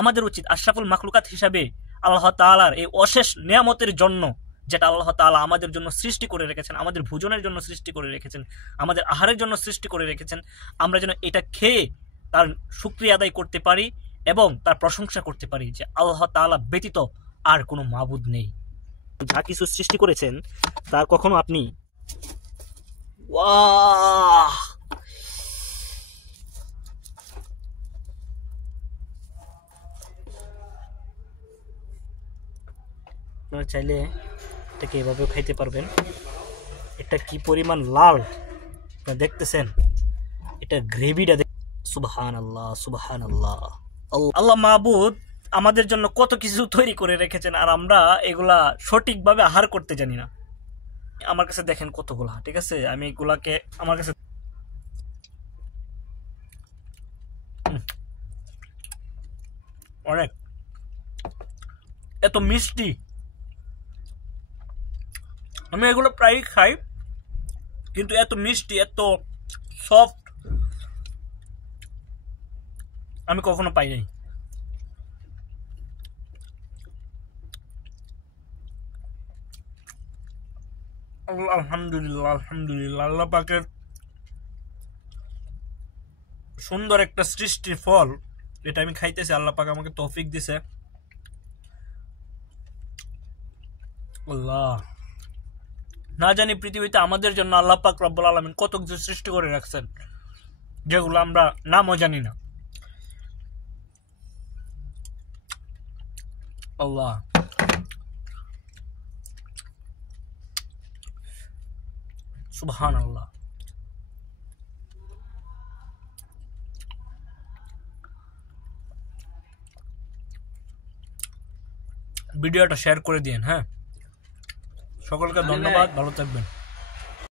আমাদের উচিত আশরাফুল মাখলুকাত হিসাবে আল্লাহ তাআলার এই অশেষ নিয়ামতের জন্য, যেটা আল্লাহ তাআলা আমাদের জন্য সৃষ্টি করে রেখেছেন, আমাদের ভোজনের জন্য সৃষ্টি করে রেখেছেন, আমাদের আহারের জন্য সৃষ্টি করে রেখেছেন, আমরা যেন এটা খেয়ে তার শুকরিয়া আদায় করতে পারি এবং তার প্রশংসা করতে পারি যে আল্লাহ তাআলা ব্যতীত আর কোনো মাবুদ নেই। যা কিছু সৃষ্টি করেছেন তার কখনো আপনি ওয়াহ আপনারা চাইলে এটাকে এভাবেও খাইতে পারবেন। এটা কি পরিমাণ লাল আপনারা দেখতেছেন, এটা গ্রেভিটা সুবহানাল্লাহ সুবহানাল্লাহ। আল্লাহ মাবুদ আমাদের জন্য কত কিছু তৈরি করে রেখেছেন আর আমরা এগুলা সঠিকভাবে আহার করতে জানি না। আমার কাছে দেখেন কতগুলা, ঠিক আছে, আমি এগুলাকে আমার কাছে অনেক, এত মিষ্টি, আমি এগুলো প্রায় খাই কিন্তু এত মিষ্টি এত সফট আমি কখনো পাই নাই। আলহামদুলিল্লাহ আলহামদুলিল্লাহ, আল্লাহ পাকের সুন্দর একটা সৃষ্টির ফল এটা আমি খাইতেছি, আল্লাহ পাক আমাকে তৌফিক দিছে। আল্লাহ, না জানি পৃথিবীতে আমাদের জন্য আল্লাহ পাক রব্বুল আলামিন কত কিছু সৃষ্টি করে রাখছেন যেগুলো আমরা নামও জানি না। আল্লাহ, সুবহানাল্লাহ। ভিডিওটা শেয়ার করে দিন, হ্যাঁ। সকলকে ধন্যবাদ, ভালো থাকবেন।